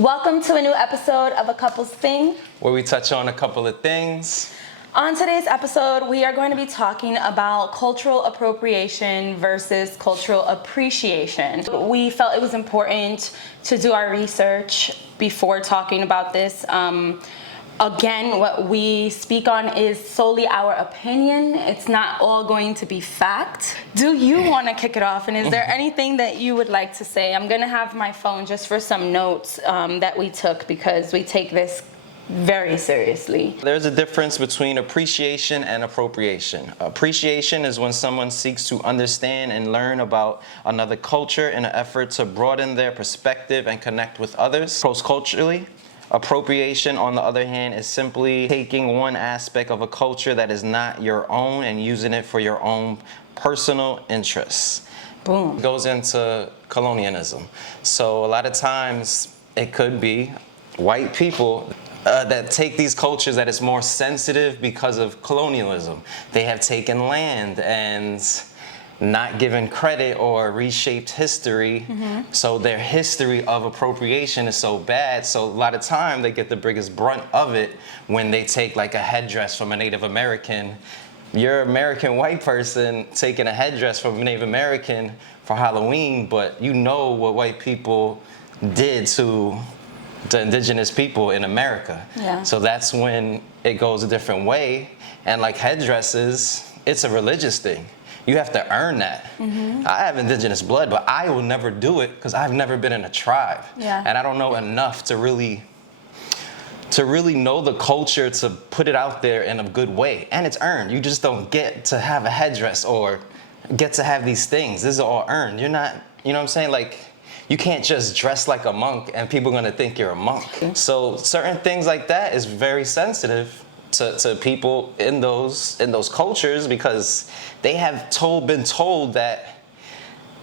Welcome to a new episode of A Couple's Thing, where we touch on a couple of things. On today's episode, we are going to be talking about cultural appropriation versus cultural appreciation. We felt it was important to do our research before talking about this. Again, what we speak on is solely our opinion. It's not all going to be fact. Do you want to kick it off? And is there anything that you would like to say? I'm going to have my phone just for some notes that we took because we take this very seriously. There's a difference between appreciation and appropriation. Appreciation is when someone seeks to understand and learn about another culture in an effort to broaden their perspective and connect with others cross-culturally. Appropriation, on the other hand, is simply taking one aspect of a culture that is not your own and using it for your own personal interests. Boom. It goes into colonialism. So a lot of times it could be white people that take these cultures that is more sensitive because of colonialism. They have taken land and not given credit or reshaped history. So their history of appropriation is so bad. So a lot of time they get the biggest brunt of it when they take like a headdress from a Native American. You're an American white person taking a headdress from a Native American for Halloween, but you know what white people did to the indigenous people in America. Yeah. So that's when it goes a different way. And like headdresses, it's a religious thing. You have to earn that. I have indigenous blood, but I will never do it because I've never been in a tribe. Yeah. And I don't know enough to really know the culture to put it out there in a good way. And it's earned. You just don't get to have a headdress or get to have these things. This is all earned. You're not, you know what I'm saying? Like, you can't just dress like a monk and people are gonna think you're a monk. So certain things like that is very sensitive to people in those cultures because they have been told that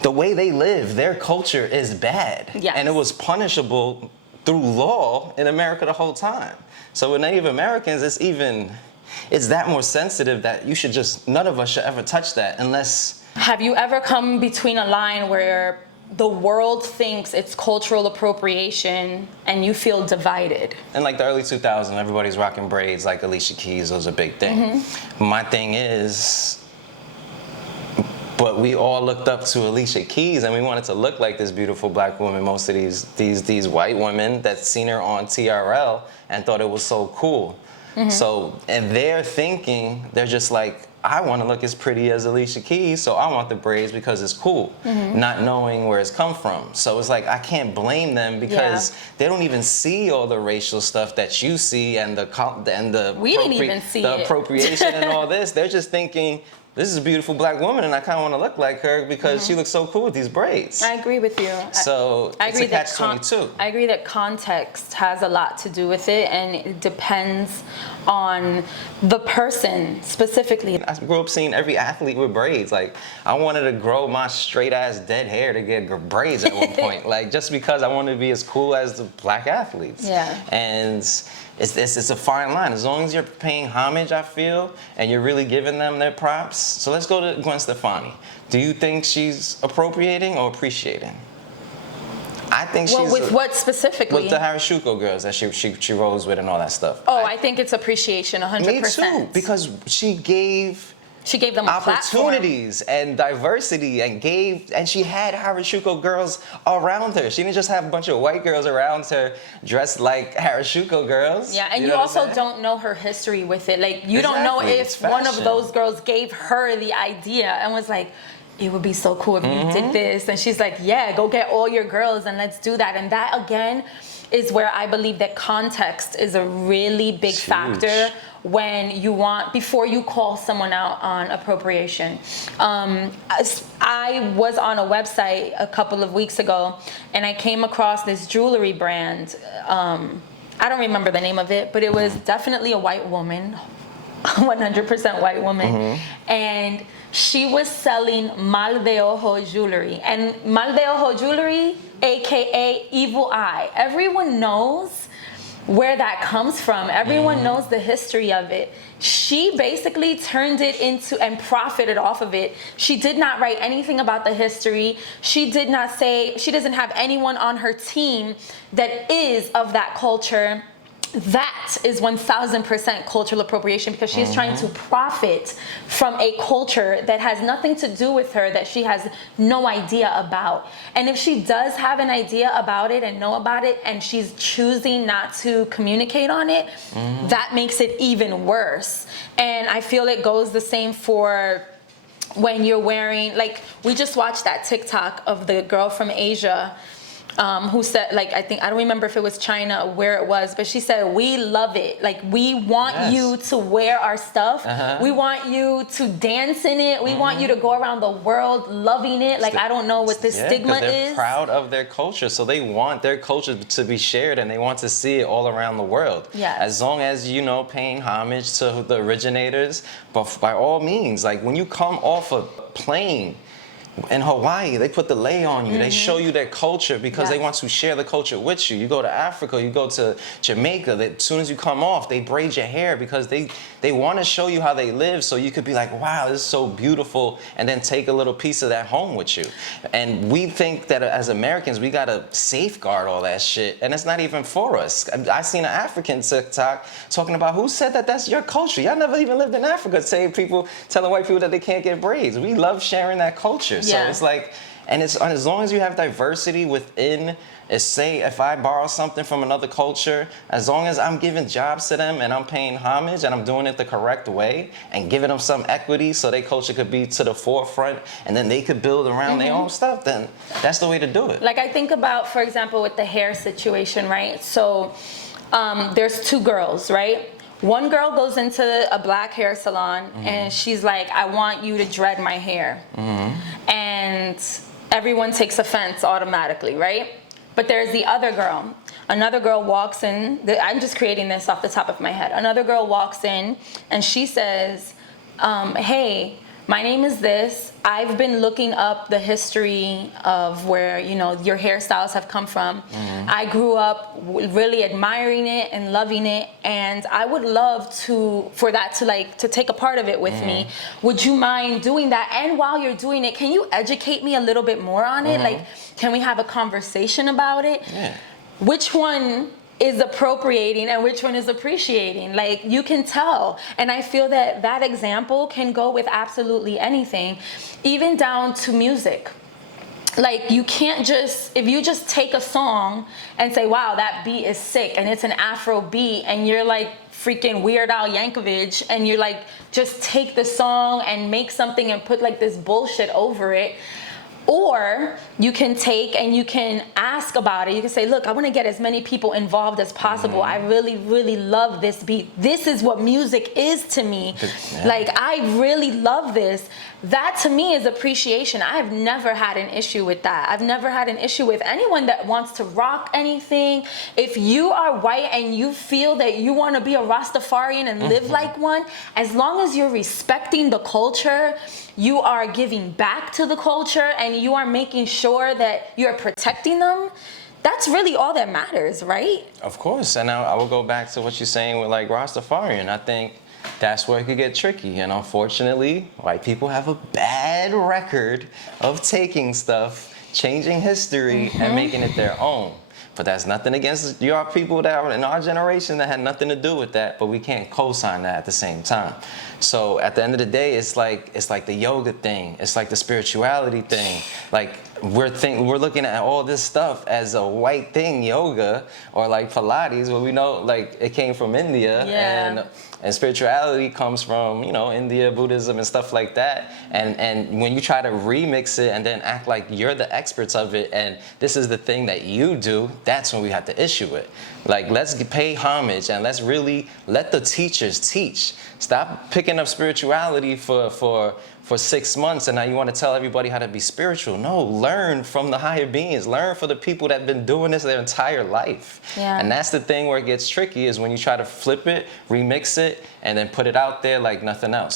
the way they live, their culture is bad. Yes. And it was punishable through law in America the whole time. So with Native Americans, it's that more sensitive that none of us should ever touch that unless... Have you ever come between a line where the world thinks it's cultural appropriation and you feel divided? In like the early 2000s, everybody's rocking braids like Alicia Keys was a big thing. My thing is, but we all looked up to Alicia Keys and we wanted to look like this beautiful black woman. Most of these white women that seen her on TRL and thought it was so cool. So, and they're thinking, they're just like, I want to look as pretty as Alicia Keys, so I want the braids because it's cool, not knowing where it's come from. So it's like, I can't blame them because they don't even see all the racial stuff that you see and we didn't even see the it. appropriation and all this. They're just thinking, this is a beautiful black woman and I kind of want to look like her because she looks so cool with these braids. I agree with you. So it's a catch-22. I agree that context has a lot to do with it and it depends on the person specifically. I grew up seeing every athlete with braids. Like, I wanted to grow my straight-ass dead hair to get braids at one point. Like, just because I wanted to be as cool as the black athletes. Yeah. And it's a fine line. As long as you're paying homage, I feel, and you're really giving them their props. So let's go to Gwen Stefani. Do you think she's appropriating or appreciating? I think she's... Well, with what specifically? With the harishuko girls that she rolls with and all that stuff. Oh, I think it's appreciation, 100%. Me too, because she gave them opportunities and diversity and she had harishuko girls around her. She didn't just have a bunch of white girls around her dressed like harishuko girls. Yeah, and you also don't know her history with it. Like, you don't know if one of those girls gave her the idea and was like, it would be so cool if you did this. And she's like, yeah, go get all your girls and let's do that. And that, again, is where I believe that context is a really big factor when before you call someone out on appropriation. I was on a website a couple of weeks ago and I came across this jewelry brand. I don't remember the name of it, but it was definitely a white woman, 100% white woman. And she was selling maldeoho jewelry. And maldeoho jewelry, AKA evil eye. Everyone knows where that comes from. Everyone knows the history of it. She basically turned it into and profited off of it. She did not write anything about the history. She did not say, she doesn't have anyone on her team that is of that culture. That is 1000% cultural appropriation, because she's trying to profit from a culture that has nothing to do with her, that she has no idea about. And if she does have an idea about it and know about it, and she's choosing not to communicate on it, that makes it even worse. And I feel it goes the same for when you're wearing, like, we just watched that TikTok of the girl from Asia, who said, like, I don't remember if it was China or where it was, but she said, we love it. Like, we want you to wear our stuff. We want you to dance in it. We want you to go around the world loving it. Like, I don't know what this stigma they're is. Proud of their culture, so they want their culture to be shared, and they want to see it all around the world. Yes. As long as, you know, paying homage to the originators, but by all means, like, when you come off a plane in Hawaii, they put the lei on you. They show you their culture because they want to share the culture with you. You go to Africa, you go to Jamaica, as soon as you come off, they braid your hair because they want to show you how they live, so you could be like, wow, this is so beautiful, and then take a little piece of that home with you. And we think that as Americans, we got to safeguard all that shit, and it's not even for us. I seen an African TikTok talking about, who said that that's your culture? Y'all never even lived in Africa, telling white people that they can't get braids. We love sharing that culture. So it's like, and it's as long as you have diversity within, say if I borrow something from another culture, as long as I'm giving jobs to them and I'm paying homage and I'm doing it the correct way and giving them some equity so their culture could be to the forefront and then they could build around their own stuff, then that's the way to do it. Like, I think about, for example, with the hair situation, right? So there's two girls, right? One girl goes into a black hair salon and she's like, I want you to dread my hair. And everyone takes offense automatically, right? But there's the other girl. Another girl walks in. I'm just creating this off the top of my head. Another girl walks in and she says, hey, my name is this. I've been looking up the history of where, you know, your hairstyles have come from. I grew up really admiring it and loving it, and I would love for that to take a part of it with me. Would you mind doing that? And while you're doing it, can you educate me a little bit more on it? Like, can we have a conversation about it? Which one is appropriating and which one is appreciating? Like, you can tell. And I feel that that example can go with absolutely anything, even down to music. Like, you can't just, if you just take a song and say, wow, that beat is sick, and it's an Afro beat, and you're like freaking Weird Al Yankovic, and you're like, just take the song and make something and put like this bullshit over it. Or you can take and you can ask about it. You can say, look, I want to get as many people involved as possible. I really, really love this beat. This is what music is to me. Like, I really love this. That to me is appreciation. I've never had an issue with that. I've never had an issue with anyone that wants to rock anything. If you are white and you feel that you want to be a Rastafarian and live like one, as long as you're respecting the culture, you are giving back to the culture, and you are making sure that you're protecting them, that's really all that matters, right? Of course. And I will go back to what you're saying with like Rastafarian. I think that's where it could get tricky. And unfortunately, white people have a bad record of taking stuff, changing history, and making it their own. But that's nothing against your people that are in our generation that had nothing to do with that, but we can't co-sign that at the same time. So at the end of the day, it's like the yoga thing, it's like the spirituality thing. Like, we're looking at all this stuff as a white thing, yoga, or like Pilates, where we know like it came from India, and spirituality comes from, you know, India, Buddhism, and stuff like that. And when you try to remix it and then act like you're the experts of it and this is the thing that you do, that's when we have to issue it. Like, let's pay homage and let's really let the teachers teach. Stop picking up spirituality for for 6 months and now you want to tell everybody how to be spiritual. No, learn from the higher beings. Learn from the people that have been doing this their entire life. Yeah. And that's the thing where it gets tricky, is when you try to flip it, remix it, and then put it out there like nothing else.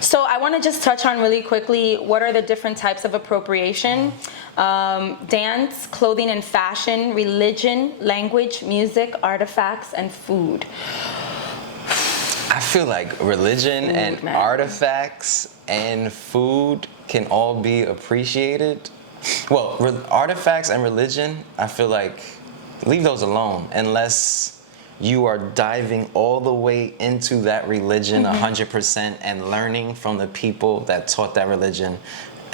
So I want to just touch on really quickly, what are the different types of appropriation? Dance, clothing and fashion, religion, language, music, artifacts, and food. I feel like religion and artifacts and food can all be appreciated. Well, artifacts and religion, I feel like leave those alone unless you are diving all the way into that religion 100% and learning from the people that taught that religion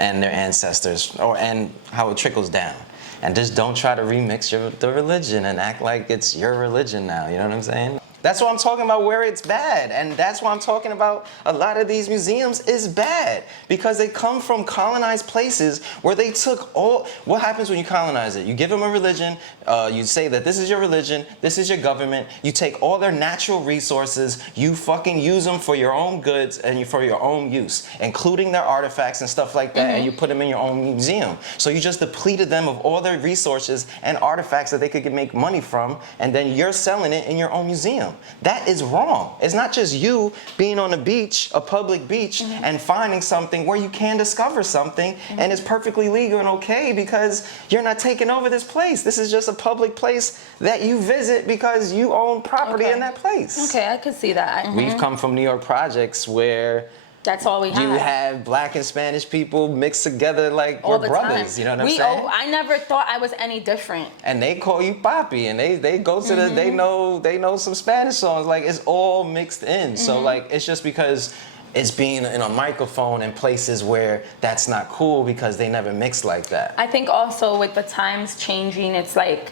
and their ancestors, and how it trickles down. And just don't try to remix the religion and act like it's your religion now, you know what I'm saying? That's what I'm talking about, where it's bad. And that's why I'm talking about a lot of these museums is bad, because they come from colonized places where they took all. What happens when you colonize it? You give them a religion, you say that this is your religion, this is your government, you take all their natural resources, you fucking use them for your own goods and for your own use, including their artifacts and stuff like that, and you put them in your own museum. So you just depleted them of all their resources and artifacts that they could make money from, and then you're selling it in your own museum. That is wrong. It's not just you being on a beach, a public beach, and finding something where you can discover something and it's perfectly legal and okay because you're not taking over this place. This is just a public place that you visit because you own property in that place. Okay, I could see that. We've come from New York projects where that's all we have. You have black and Spanish people mixed together like all we're brothers. You know what I'm saying? I never thought I was any different. And they call you Papi, and they go to the they know some Spanish songs. Like it's all mixed in. So like it's just because it's being in a microphone in places where that's not cool because they never mixed like that. I think also with the times changing, it's like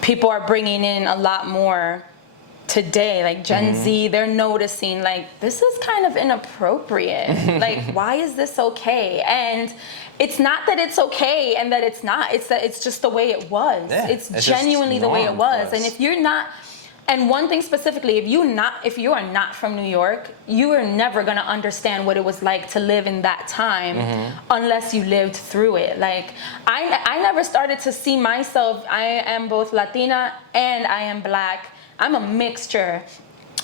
people are bringing in a lot more. Today, like Gen Z, they're noticing like this is kind of inappropriate. Like, why is this okay? And it's not that it's okay and that it's not. It's that it's just the way it was. Yeah, it's genuinely the way it was. And if you're not, and one thing specifically, if you are not from New York, you are never gonna understand what it was like to live in that time unless you lived through it. Like I never started to see myself. I am both Latina and I am Black. I'm a mixture,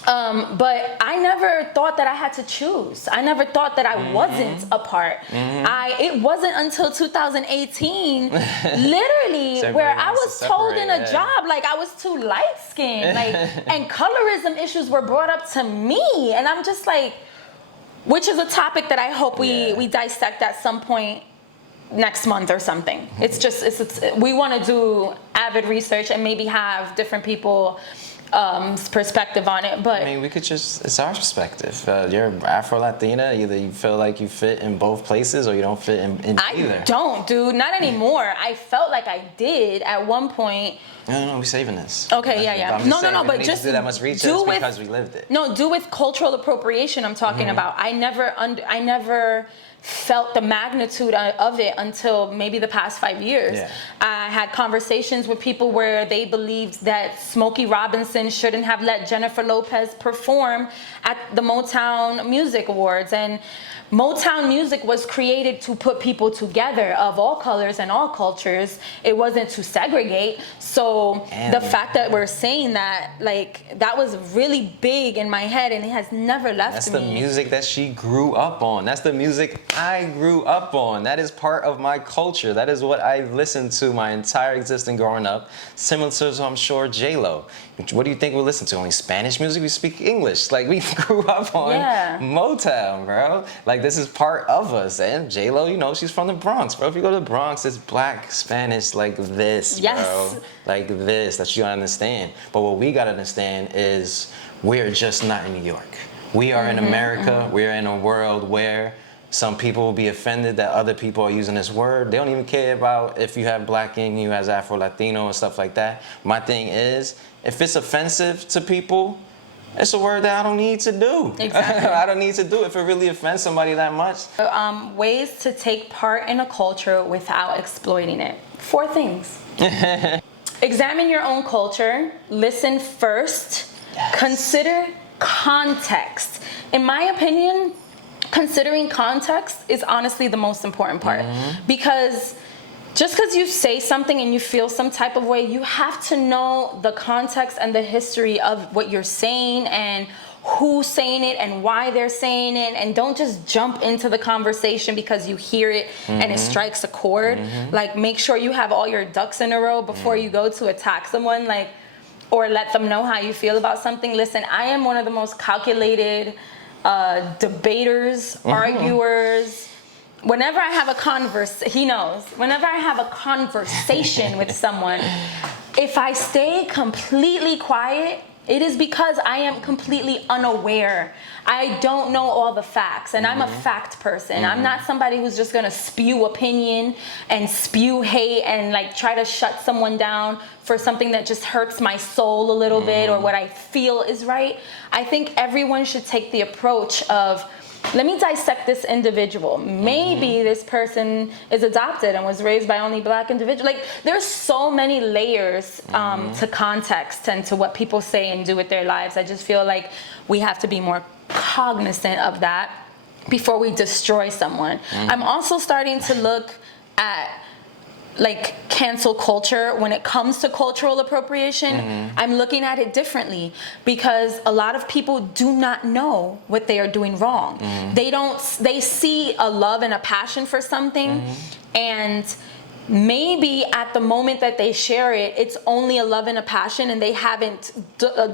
but I never thought that I had to choose. I never thought that I wasn't a part. It wasn't until 2018, literally, where I was told in a job like I was too light skinned, like, and colorism issues were brought up to me, and I'm just like, which is a topic that I hope we dissect at some point next month or something. It's just we want to do avid research and maybe have different people perspective on it, but I mean, we could it's our perspective. You're Afro-Latina, either you feel like you fit in both places or you don't fit in either. I don't, dude, not anymore. I felt like I did at one point. No, we're saving this. Okay, yeah. No, but just do that much research because we lived it. No, do with cultural appropriation I'm talking about. I never felt the magnitude of it until maybe the past 5 years. Yeah. I had conversations with people where they believed that Smokey Robinson shouldn't have let Jennifer Lopez perform at the Motown Music Awards, and Motown music was created to put people together of all colors and all cultures. It wasn't to segregate. So the fact that we're saying that, like, that was really big in my head, and it has never left me. That's the music that she grew up on. That's the music I grew up on. That is part of my culture. That is what I listened to my entire existence growing up. Similar to, I'm sure, J-Lo. What do you think we listen to? Only Spanish music? We speak English. Like, we grew up on Motown, bro. Like, this is part of us. And J-Lo, you know, she's from the Bronx, bro. If you go to the Bronx, it's Black, Spanish, like this, bro. Like this, that you understand. But what we gotta understand is we're just not in New York. We are in America. We're in a world where some people will be offended that other people are using this word. They don't even care about if you have Black in you as Afro-Latino and stuff like that. My thing is, if it's offensive to people, it's a word that I don't need to do. Exactly. I don't need to do if it really offends somebody that much. Ways to take part in a culture without exploiting it. 4 things. Examine your own culture. Listen first. Consider context. In my opinion, considering context is honestly the most important part, because just because you say something and you feel some type of way, you have to know the context and the history of what you're saying and who's saying it and why they're saying it, and don't just jump into the conversation because you hear it and it strikes a chord. Like, make sure you have all your ducks in a row before you go to attack someone, like, or let them know how you feel about something. Listen, I am one of the most calculated debaters, arguers. Whenever I have he knows, whenever I have a conversation with someone, if I stay completely quiet, it is because I am completely unaware. I don't know all the facts, and I'm a fact person. I'm not somebody who's just gonna spew opinion and spew hate and like try to shut someone down for something that just hurts my soul a little bit or what I feel is right. I think everyone should take the approach of, let me dissect this individual. Maybe this person is adopted and was raised by only black individuals. Like, there's so many layers to context and to what people say and do with their lives. I just feel like we have to be more cognizant of that before we destroy someone. I'm also starting to look at like cancel culture when it comes to cultural appropriation. I'm looking at it differently because a lot of people do not know what they are doing wrong. They see a love and a passion for something, and maybe at the moment that they share it, it's only a love and a passion and they haven't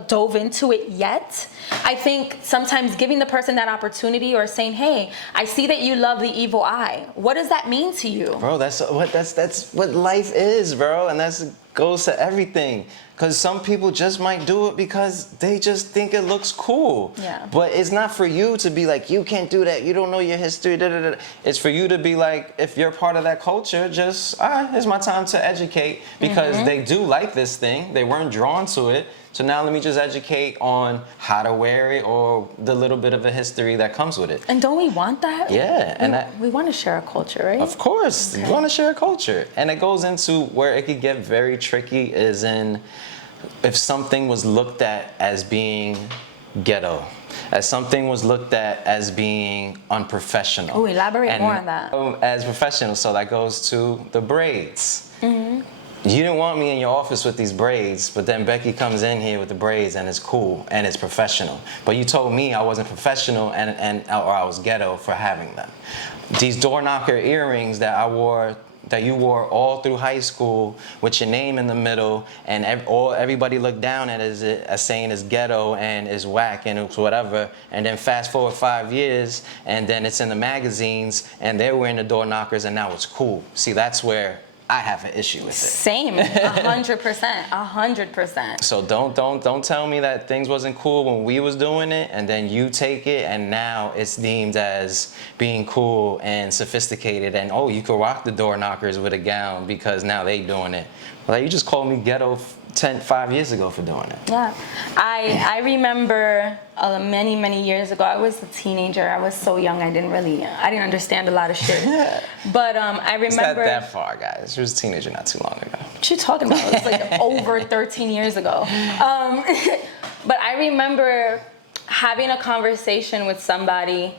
dove into it yet. I think sometimes giving the person that opportunity or saying, hey, I see that you love the evil eye. What does that mean to you? Bro, that's what life is, bro. And that goes to everything. Because some people just might do it because they just think it looks cool. Yeah. But it's not for you to be like, you can't do that. You don't know your history. Da, da, da. It's for you to be like, if you're part of that culture, just, it's my time to educate. Because they do like this thing. They weren't drawn to it. So now let me just educate on how to wear it or the little bit of a history that comes with it. And don't we want that? Yeah. We want to share a culture, right? Of course. Okay. You want to share a culture. And it goes into where it could get very tricky is in if something was looked at as being ghetto, as something was looked at as being unprofessional. Oh, elaborate more on that. As professional, so that goes to the braids. You didn't want me in your office with these braids, but then Becky comes in here with the braids and it's cool and it's professional. But you told me I wasn't professional or I was ghetto for having them. These door knocker earrings that you wore all through high school with your name in the middle, and everybody looked down at it as saying it's ghetto and it's whack and it's whatever, and then fast forward 5 years and then it's in the magazines and they're wearing the door knockers and now it's cool. See, that's where I have an issue with it. Same, 100%, 100%. So don't tell me that things wasn't cool when we was doing it, and then you take it and now it's deemed as being cool and sophisticated, and you could rock the door knockers with a gown because now they doing it. Like, you just called me ghetto 5 years ago for doing it. Yeah, I remember many years ago. I was a teenager. I was so young. I didn't understand a lot of shit. But I remember. It's not that far, guys. She was a teenager not too long ago. What you talking about? It was like over 13 years ago. But I remember having a conversation with somebody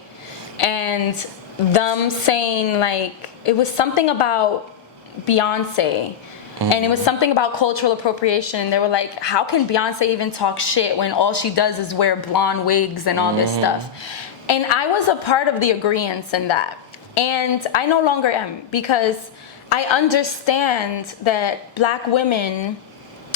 and them saying, like, it was something about Beyonce. And it was something about cultural appropriation, and they were like, how can Beyonce even talk shit when all she does is wear blonde wigs and all this stuff? And I was a part of the agreeance in that. And I no longer am, because I understand that black women,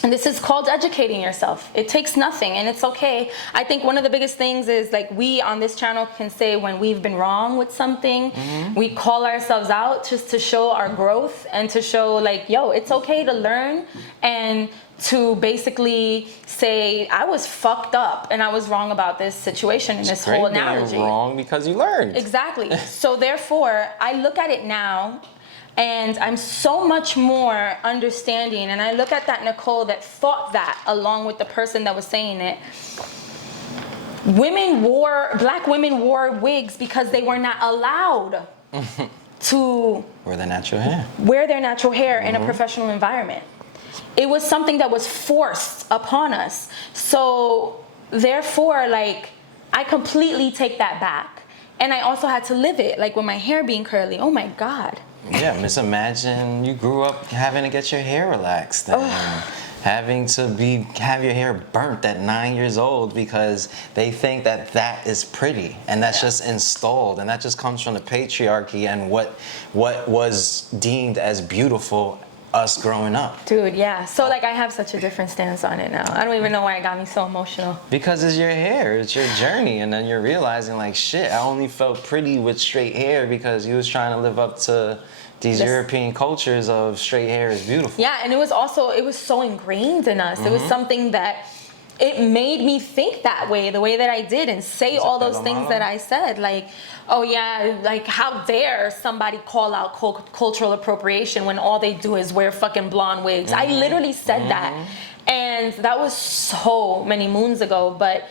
and this is called educating yourself. It takes nothing, and it's okay. I think one of the biggest things is, like, we on this channel can say when we've been wrong with something. We call ourselves out just to show our growth and to show, like, yo, it's okay to learn and to basically say, I was fucked up and I was wrong about this situation and this whole analogy. You're wrong because you learned. Exactly. So therefore, I look at it now, and I'm so much more understanding. And I look at that Nicole that thought that along with the person that was saying it. Black women wore wigs because they were not allowed to wear their natural hair in a professional environment. It was something that was forced upon us. So therefore, like, I completely take that back. And I also had to live it, like with my hair being curly. Oh my God. Yeah, just imagine you grew up having to get your hair relaxed and having to have your hair burnt at 9 years old because they think that that is pretty, and that's just installed, and that just comes from the patriarchy and what was deemed as beautiful us growing up. Dude, yeah. So like I have such a different stance on it now. I don't even know why it got me so emotional. Because it's your hair, it's your journey, and then you're realizing like, shit, I only felt pretty with straight hair because you was trying to live up to these European cultures of straight hair is beautiful. Yeah, and it was so ingrained in us. It was something that it made me think that way, the way that I did, and say all those things that I said. Like, oh yeah, like how dare somebody call out cultural appropriation when all they do is wear fucking blonde wigs. I literally said that. And that was so many moons ago, but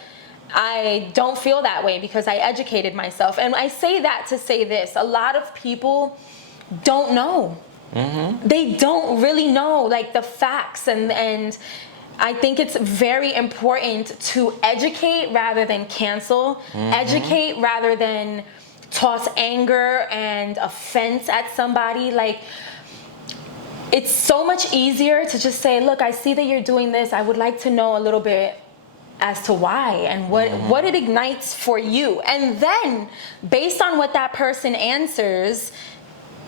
I don't feel that way because I educated myself. And I say that to say this. A lot of people don't know. They don't really know like the facts, and I think it's very important to educate rather than cancel, educate rather than toss anger and offense at somebody. Like, it's so much easier to just say, look, I see that you're doing this. I would like to know a little bit as to why and what it ignites for you. And then based on what that person answers,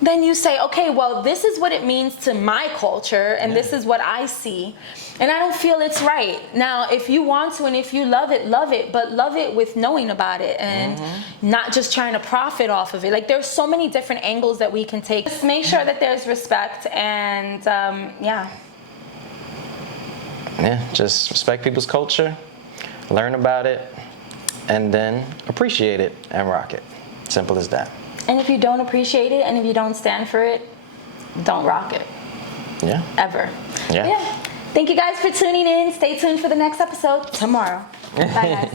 then you say, okay, well, this is what it means to my culture, and this is what I see, and I don't feel it's right. Now, if you want to and if you love it, but love it with knowing about it and not just trying to profit off of it. Like, there's so many different angles that we can take. Just make sure that there's respect, and yeah, just respect people's culture, learn about it, and then appreciate it and rock it. Simple as that. And if you don't appreciate it and if you don't stand for it, don't rock it. Yeah. Ever. Yeah. Thank you guys for tuning in. Stay tuned for the next episode tomorrow. Bye, guys.